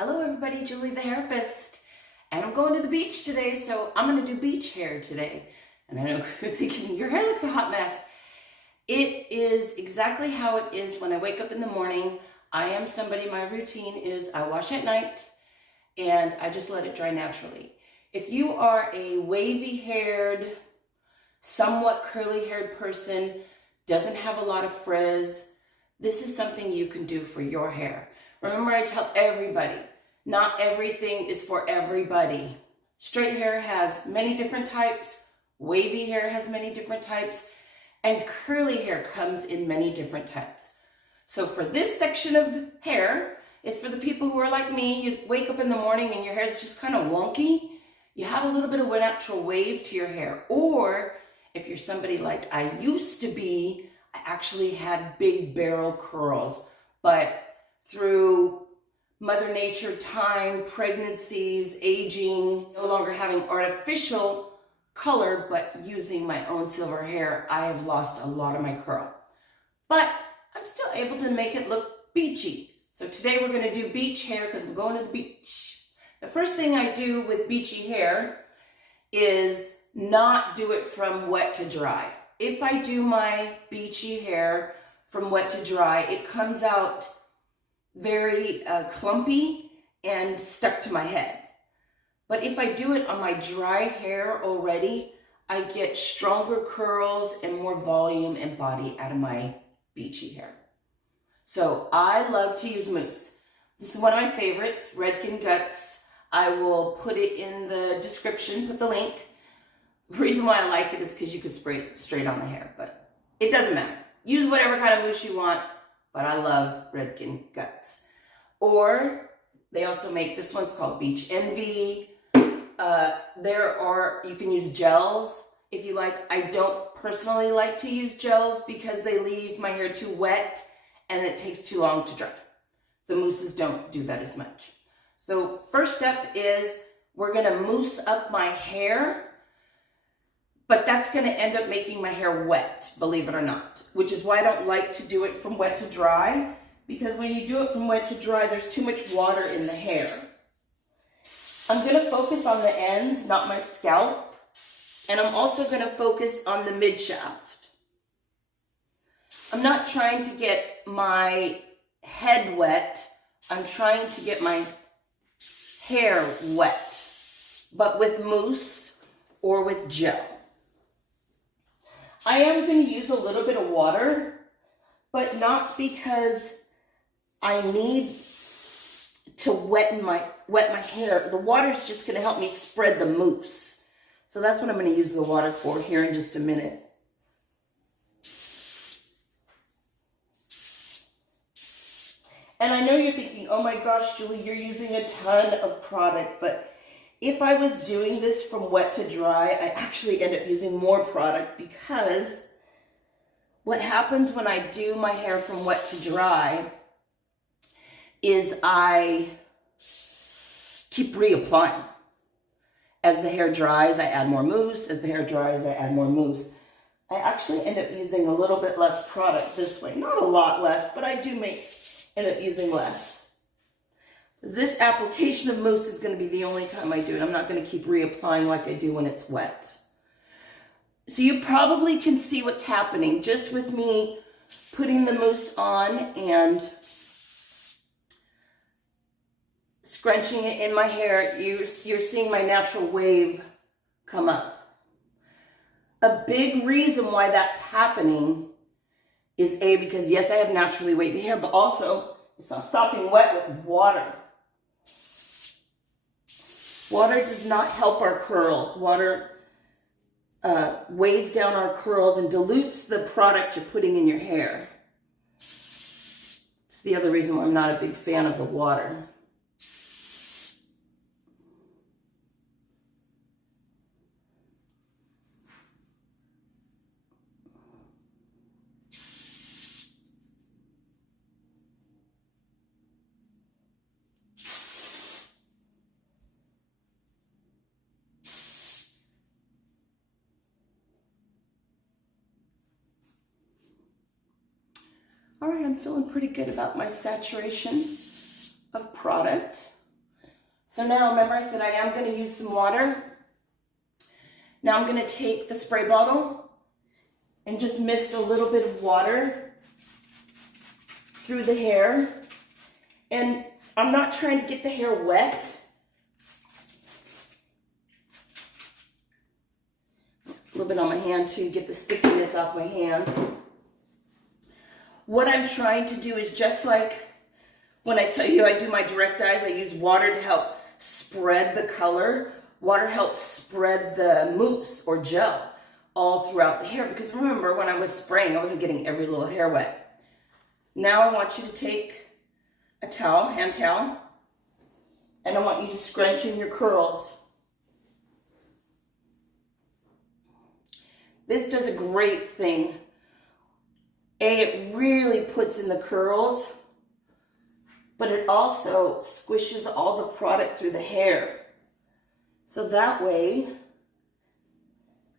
Hello everybody, Julie the Hairapist, and I'm going to the beach today, so I'm going to do beach hair today. And I know you're thinking, your hair looks a hot mess. It is exactly how it is when I wake up in the morning. I am somebody, my routine is I wash at night and I just let it dry naturally. If you are a wavy haired, somewhat curly haired person, doesn't have a lot of frizz, this is something you can do for your hair. Remember, I tell everybody, not everything is for everybody. Straight hair has many different types, wavy hair has many different types, and curly hair comes in many different types. So for this section of hair, it's for the people who are like me. You wake up in the morning and your hair is just kind of wonky. You have a little bit of a natural wave to your hair. Or if you're somebody like I used to be, I actually had big barrel curls, but through Mother Nature, time, pregnancies, aging, no longer having artificial color, but using my own silver hair, I have lost a lot of my curl. But I'm still able to make it look beachy. So today we're going to do beach hair because we're going to the beach. The first thing I do with beachy hair is not do it from wet to dry. If I do my beachy hair from wet to dry, it comes out very clumpy and stuck to my head. But if I do it on my dry hair already, I get stronger curls and more volume and body out of my beachy hair. So I love to use mousse. This is one of my favorites, Redken Guts. I will put it in the description, put the link. The reason why I like it is because you can spray it straight on the hair, but it doesn't matter. Use whatever kind of mousse you want, but I love Redken Guts. Or they also make, this one's called Beach Envy. You can use gels if you like. I don't personally like to use gels because they leave my hair too wet and it takes too long to dry. The mousses don't do that as much. So first step is we're gonna mousse up my hair, but that's gonna end up making my hair wet, believe it or not, which is why I don't like to do it from wet to dry, because when you do it from wet to dry, there's too much water in the hair. I'm gonna focus on the ends, not my scalp, and I'm also gonna focus on the mid shaft. I'm not trying to get my head wet, I'm trying to get my hair wet, but with mousse or with gel. I am going to use a little bit of water, but not because I need to wet my hair. The water is just going to help me spread the mousse. So that's what I'm going to use the water for here in just a minute. And I know you're thinking, oh my gosh, Julie, you're using a ton of product, but if I was doing this from wet to dry, I actually end up using more product, because what happens when I do my hair from wet to dry is I keep reapplying. As the hair dries, I add more mousse. As the hair dries, I add more mousse. I actually end up using a little bit less product this way. Not a lot less, but I do end up using less. This application of mousse is going to be the only time I do it. I'm not going to keep reapplying like I do when it's wet. So you probably can see what's happening just with me putting the mousse on and scrunching it in my hair. You're seeing my natural wave come up. A big reason why that's happening is because yes, I have naturally wavy hair, but also it's not sopping wet with water. Water does not help our curls. Water weighs down our curls and dilutes the product you're putting in your hair. It's the other reason why I'm not a big fan of the water. All right, I'm feeling pretty good about my saturation of product. So now, remember I said I am going to use some water. Now I'm going to take the spray bottle and just mist a little bit of water through the hair. And I'm not trying to get the hair wet. A little bit on my hand to get the stickiness off my hand. What I'm trying to do is just like when I tell you I do my direct dyes, I use water to help spread the color. Water helps spread the mousse or gel all throughout the hair, because remember when I was spraying, I wasn't getting every little hair wet. Now I want you to take a towel, hand towel, and I want you to scrunch in your curls. This does a great thing. It really puts in the curls, but it also squishes all the product through the hair. So that way,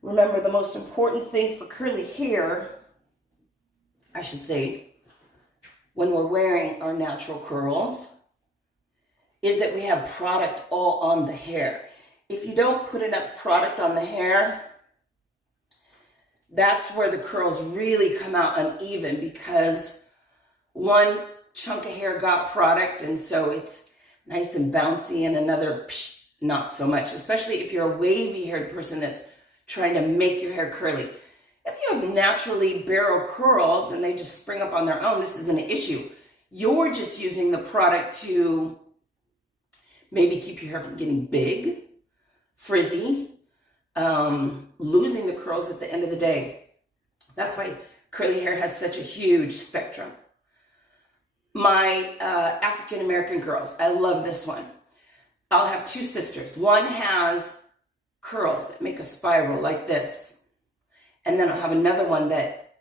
remember the most important thing for curly hair, I should say, when we're wearing our natural curls, is that we have product all on the hair. If you don't put enough product on the hair, that's where the curls really come out uneven, because one chunk of hair got product and so it's nice and bouncy, and another not so much, especially if you're a wavy haired person that's trying to make your hair curly. If you have naturally barrel curls and they just spring up on their own, this isn't an issue. You're just using the product to maybe keep your hair from getting big, frizzy, losing the curls at the end of the day. That's why curly hair has such a huge spectrum. My African American girls, I love this one. I'll have two sisters. One has curls that make a spiral like this. And then I'll have another one that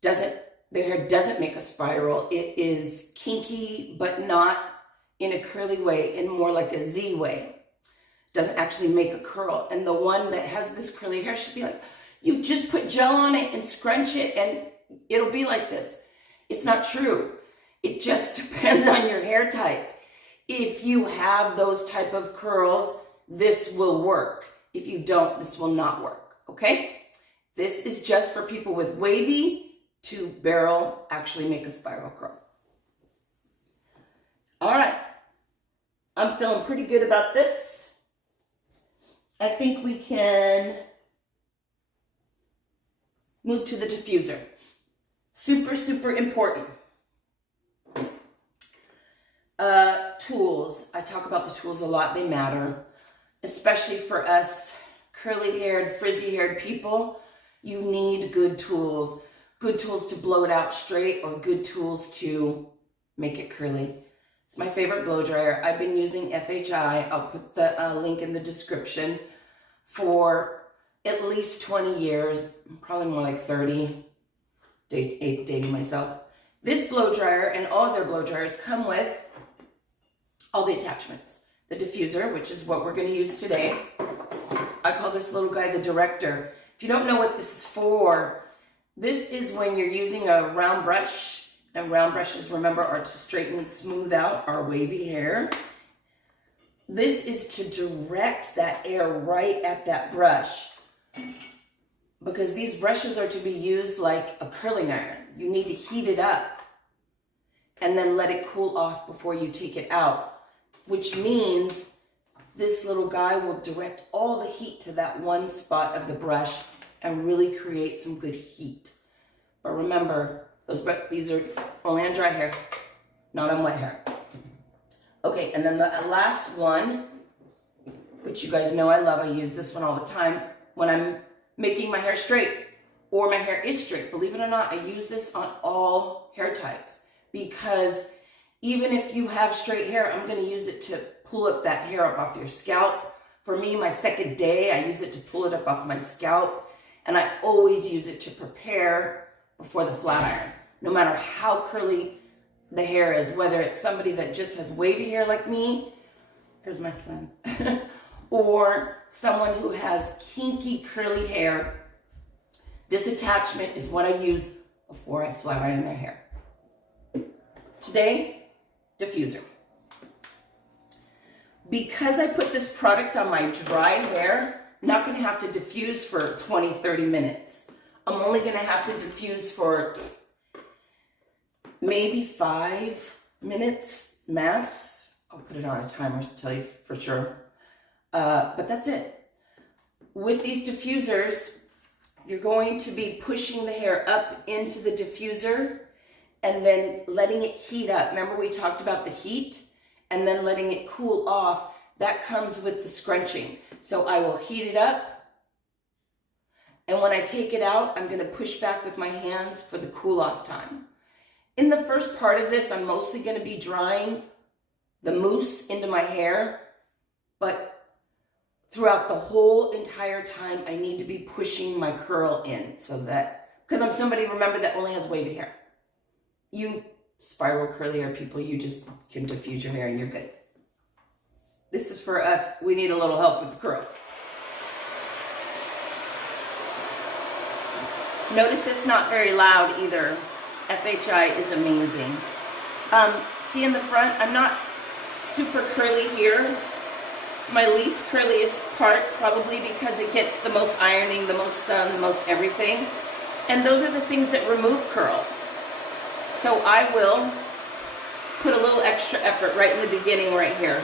their hair doesn't make a spiral. It is kinky, but not in a curly way, in more like a Z way. Doesn't actually make a curl. And the one that has this curly hair should be like, you just put gel on it and scrunch it and it'll be like this. It's not true. It just depends on your hair type. If you have those type of curls, this will work. If you don't, this will not work, okay? This is just for people with wavy to barrel, actually make a spiral curl. All right, I'm feeling pretty good about this. I think we can move to the diffuser. Super, super important. Tools. I talk about the tools a lot. They matter, especially for us curly-haired, frizzy-haired people. You need good tools. Good tools to blow it out straight, or good tools to make it curly. It's my favorite blow dryer. I've been using FHI. I'll put the link in the description, for at least 20 years, probably more like 30. Dating myself. This blow dryer and all their blow dryers come with all the attachments. The diffuser, which is what we're going to use today. I call this little guy the director. If you don't know what this is for, this is when you're using a round brush. And round brushes, remember, are to straighten and smooth out our wavy hair. This is to direct that air right at that brush, because these brushes are to be used like a curling iron. You need to heat it up and then let it cool off before you take it out, which means this little guy will direct all the heat to that one spot of the brush and really create some good heat. But remember, these are only on dry hair, not on wet hair. Okay, and then the last one, which you guys know I love, I use this one all the time when I'm making my hair straight, or my hair is straight. Believe it or not, I use this on all hair types, because even if you have straight hair, I'm going to use it to pull up that hair up off your scalp. For me, my second day, I use it to pull it up off my scalp, and I always use it to prepare before the flat iron. No matter how curly the hair is, whether it's somebody that just has wavy hair like me, here's my son, or someone who has kinky curly hair, this attachment is what I use before I flat iron their hair. Today, diffuser. Because I put this product on my dry hair, I'm not gonna have to diffuse for 20, 30 minutes. I'm only gonna have to diffuse for maybe 5 minutes max. I'll put it on a timer to tell you for sure. But that's it. With these diffusers, you're going to be pushing the hair up into the diffuser and then letting it heat up. Remember we talked about the heat and then letting it cool off. That comes with the scrunching. So I will heat it up, and when I take it out, I'm gonna push back with my hands for the cool off time. In the first part of this, I'm mostly gonna be drying the mousse into my hair, but throughout the whole entire time, I need to be pushing my curl in so that, because I'm somebody, remember, that only has wavy hair. You spiral curly hair people, you just can diffuse your hair and you're good. This is for us, we need a little help with the curls. Notice it's not very loud either. FHI is amazing. See in the front, I'm not super curly here. It's my least curliest part, probably because it gets the most ironing, the most sun, the most everything. And those are the things that remove curl. So I will put a little extra effort right in the beginning right here.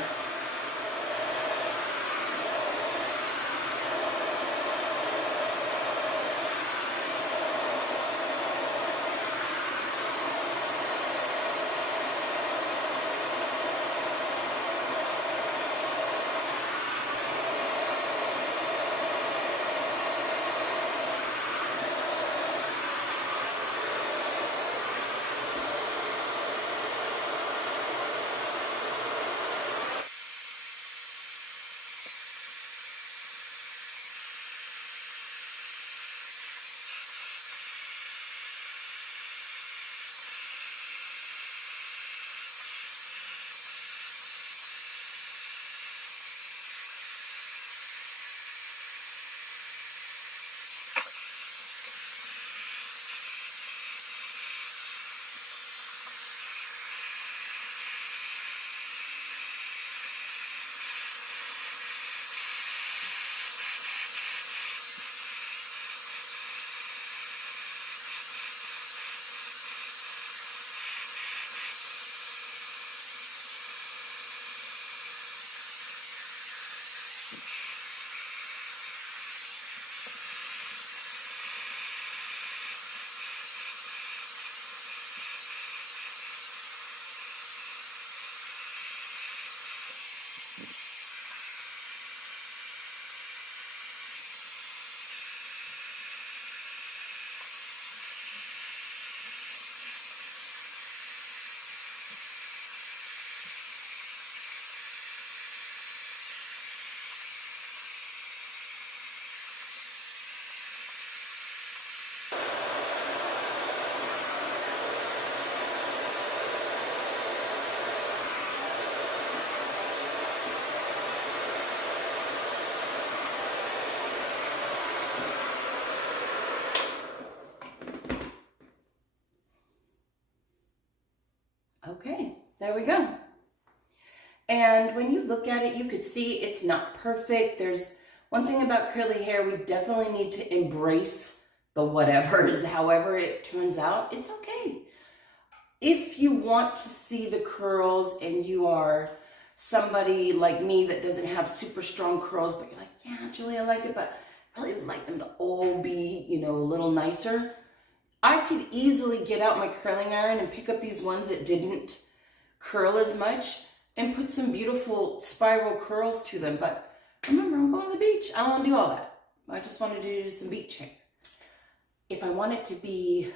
Okay, there we go. And when you look at it, you could see it's not perfect. There's one thing about curly hair, we definitely need to embrace the whatevers, however it turns out, it's okay. If you want to see the curls and you are somebody like me that doesn't have super strong curls, but you're like, yeah, Julie, I like it, but I really would like them to all be, you know, a little nicer. I could easily get out my curling iron and pick up these ones that didn't curl as much and put some beautiful spiral curls to them. But remember, I'm going to the beach. I don't want to do all that. I just want to do some beach hair. If I want it to be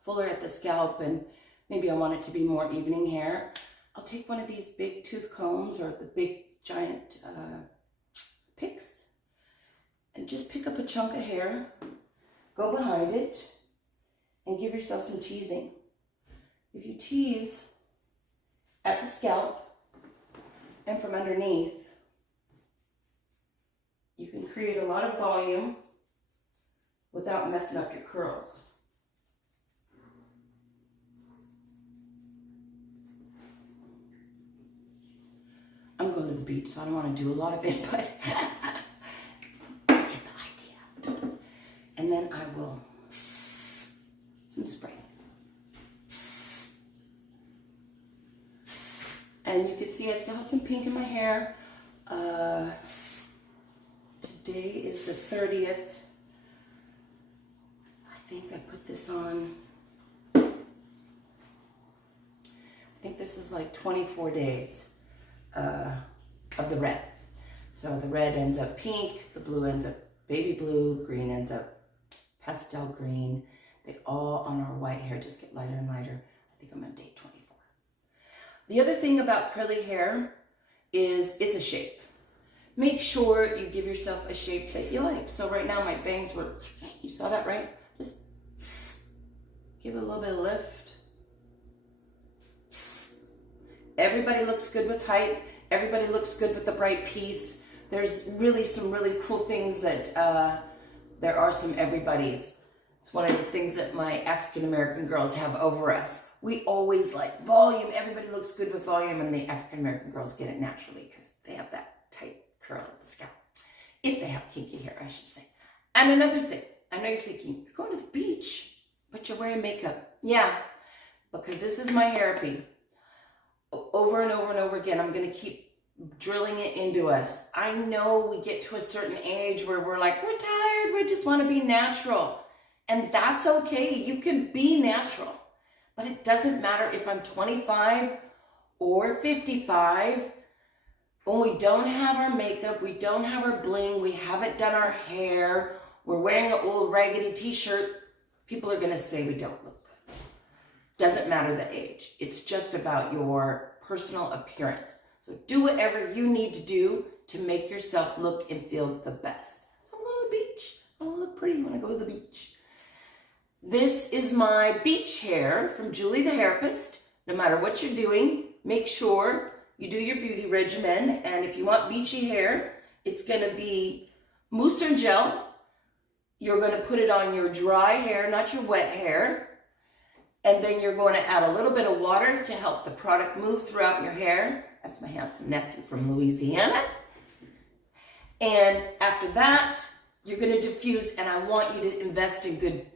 fuller at the scalp and maybe I want it to be more evening hair, I'll take one of these big tooth combs or the big giant picks and just pick up a chunk of hair, go behind it, and give yourself some teasing. If you tease at the scalp and from underneath, you can create a lot of volume without messing up your curls. I'm going to the the beach, so I don't want to do a lot of it, but you get the idea. And then I will, some spray. And you can see I still have some pink in my hair. Today is the 30th. I think I put this on, I think this is like 24 days of the red. So the red ends up pink, the blue ends up baby blue, green ends up pastel green. They all on our white hair just get lighter and lighter. I think I'm on day 24. The other thing about curly hair is it's a shape. Make sure you give yourself a shape that you like. So right now my bangs were, you saw that, right? Just give it a little bit of lift. Everybody looks good with height. Everybody looks good with the bright piece. There's really some really cool things that there are some everybody's. It's one of the things that my African American girls have over us. We always like volume. Everybody looks good with volume, and the African American girls get it naturally because they have that tight curl at the scalp. If they have kinky hair, I should say. And another thing, I know you're thinking, you're going to the beach, but you're wearing makeup. Yeah, because this is my Hairapist. Over and over and over again, I'm going to keep drilling it into us. I know we get to a certain age where we're like, we're tired, we just want to be natural. And that's okay. You can be natural. But it doesn't matter if I'm 25 or 55. When we don't have our makeup, we don't have our bling, we haven't done our hair, we're wearing an old raggedy t-shirt, people are going to say we don't look good. Doesn't matter the age. It's just about your personal appearance. So do whatever you need to do to make yourself look and feel the best. So I'm going to the beach. I want to look pretty when I go to the beach. This is my beach hair from Julie the Hairapist. No matter what you're doing, make sure you do your beauty regimen. And if you want beachy hair, it's going to be mousse or gel. You're going to put it on your dry hair, not your wet hair. And then you're going to add a little bit of water to help the product move throughout your hair. That's my handsome nephew from Louisiana. And after that, you're going to diffuse, and I want you to invest in good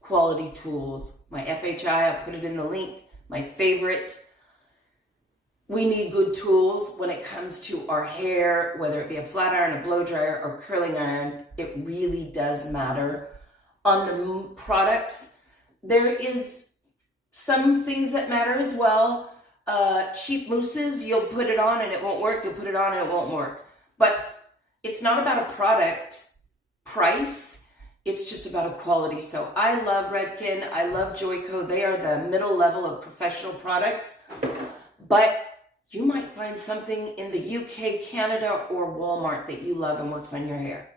quality tools. My FHI, I put it in the link, my favorite. We need good tools when it comes to our hair, whether it be a flat iron, a blow dryer, or curling iron. It really does matter. On the products, there is some things that matter as well. Cheap mousses, you'll put it on and it won't work. You'll put it on and it won't work. But it's not about a product price. It's just about a quality. So I love Redken. I love Joico. They are the middle level of professional products. But you might find something in the UK, Canada, or Walmart that you love and works on your hair.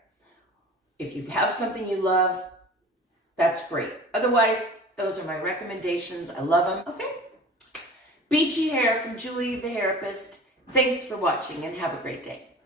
If you have something you love, that's great. Otherwise, those are my recommendations. I love them. Okay. Beachy hair from Julie the Hairapist. Thanks for watching and have a great day.